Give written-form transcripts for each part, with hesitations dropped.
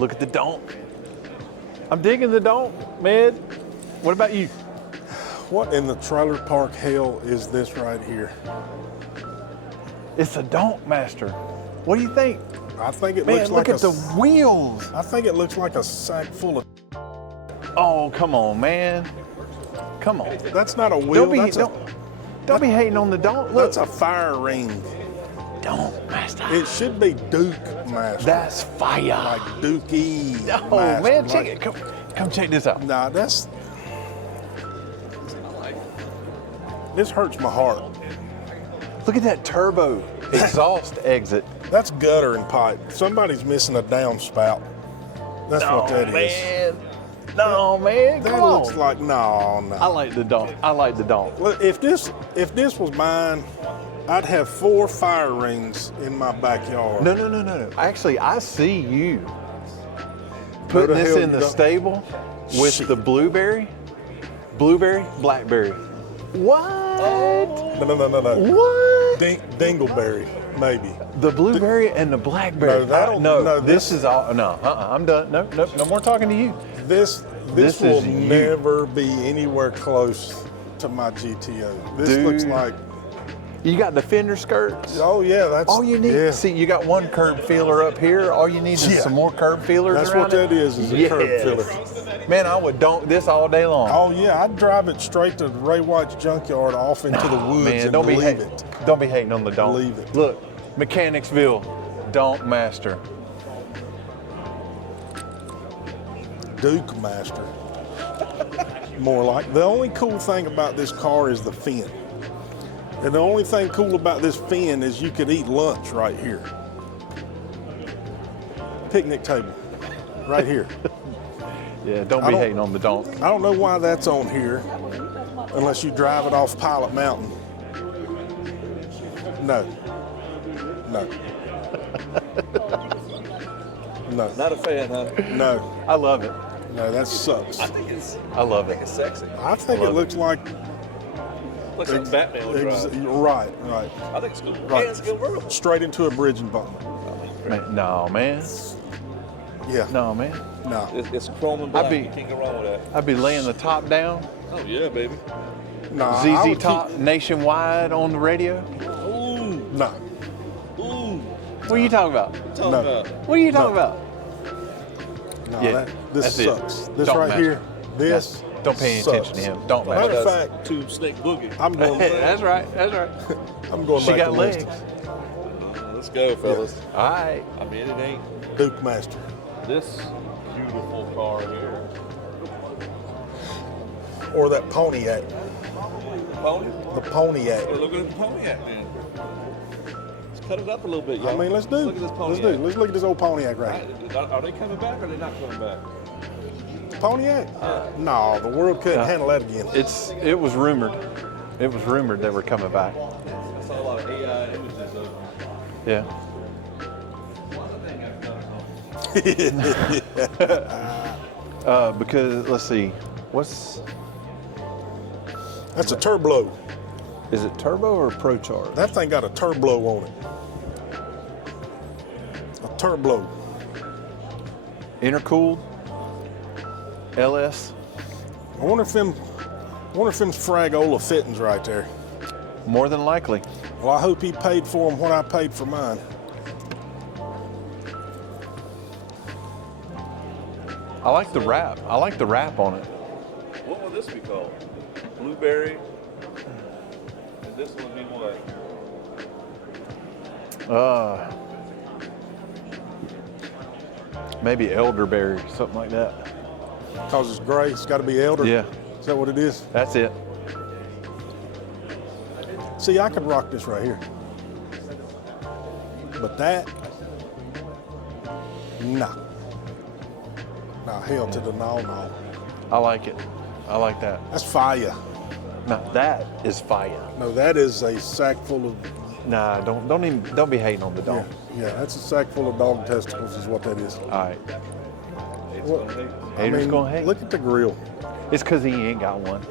Look at the donk. I'm digging the donk, man. What about you? What in the trailer park hell is this right here? It's a Donkmaster. What do you think? I think it Man, looks like look at the wheels. I think it looks like a sack full of. Oh, come on, man. Come on. That's not a wheel. Don't be hating on the donk. Look, That's a fire ring. Donkmaster. It should be Duke Master. That's fire. Like Dookie. Oh, Master. man, check it. Come check this out. Nah, this hurts my heart. Look at that turbo exhaust exit. That's gutter and pipe. Somebody's missing a downspout. That's what that is. Man. No, man. That Come on. looks like no. I like the donk. I like the donk. Look, if this was mine, I'd have 4 fire rings in my backyard. No. Actually, I see you putting the this hell in you the don't? stable with Shit. the blueberry, blackberry. What? No. What? Dingleberry, maybe. The blueberry and the blackberry. No, this is all. No, I'm done. No more talking to you. This This will is you. never be anywhere close to my GTO. This Dude. looks like. You got the fender skirts. Oh yeah, that's All you need. Yeah. See, you got one curb feeler up here. All you need is Yeah. some more curb feelers. That's around what that is a curb Yes. filler. Man, I would donk this all day long. Oh yeah, I'd drive it straight to Ray White's junkyard, off into the woods, Man, and don't be leave it. Don't be hating on the donk. Leave it. Look, Mechanicsville, Donkmaster. Duke Master. More like. The only cool thing about this car is the fin. And the only thing cool about this fin is you could eat lunch right here. Picnic table, right here. Yeah, don't be hating on the donk. I don't know why that's on here, unless you drive it off Pilot Mountain. No. Not a fan, huh? No. I love it. No, that sucks. I love it. It's sexy. I think it looks like. Looks like Batman would drive. Right. I think it's good. Right. Yeah, it's good world. Straight into a bridge and bump. Man, no, man. Yeah. No, man. No. It's chrome and black. You can't go wrong with that. I'd be laying the top down. Oh yeah, baby. No. I ZZ would Top nationwide on the radio. Ooh, No. ooh. What are you talking about? Talking No. about. What are you talking about? No. Yeah, This that's it. sucks. This Don't right master. here. This. Don't pay any attention to sucks. him. Don't Matter matter. of That's fact, Tube Snake Boogie. I'm going. That's right. I'm going She back got to legs. Winston. Let's go, fellas. All right. I mean, it ain't Duke Master. this beautiful car here. Or that Pontiac. Pony? The Pontiac. We're looking at the Pontiac, man. Let's cut it up a little bit, y'all. I mean, let's do. Look at this Pontiac. Let's look at this old Pontiac right here. Are they coming back or are they not coming back? Pontiac? No, the world couldn't handle that again. It was rumored. It was rumored they were coming back. I saw a lot of AI images of Yeah. Because let's see, That's a turbo. is it turbo or pro charge? That thing got a turbo on it. A turbo. Intercooled, LS, I wonder if them's Fragola fittings right there. more than likely. Well, I hope he paid for them what I paid for mine. I like the wrap. I like the wrap on it. what will this be called? Blueberry. And this one would be what? Maybe elderberry, something like that. Because it's gray, it's got to be elder. Yeah, Is that what it is? that's it. See, I could rock this right here. But that, nah. Nah, hell to the no. I like it. I like that. That's fire. Now that is fire. No, that is a sack full of, Nah, don't be hating on the dog. yeah, that's a sack full of dog testicles is what that is. All right. What- Haters gonna hate. Look at the grill. It's because he ain't got one.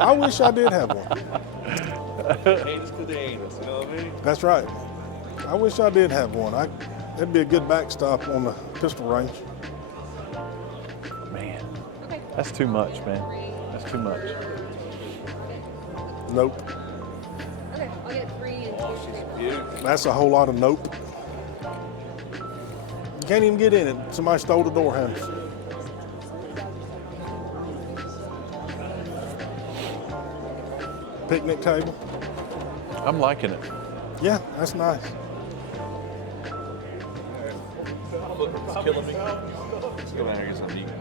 I wish I did have one. Anus to the anus, you know what I mean? That's right. I wish I did have one. That'd be a good backstop on the pistol range. Man, that's too much, man. That's too much. Nope. Okay, I'll get 3 and 2. Beautiful. That's a whole lot of nope. You can't even get in it. Somebody stole the door handles. Picnic table. I'm liking it. Yeah, that's nice. It's killing me. Let's go down here and get something to eat.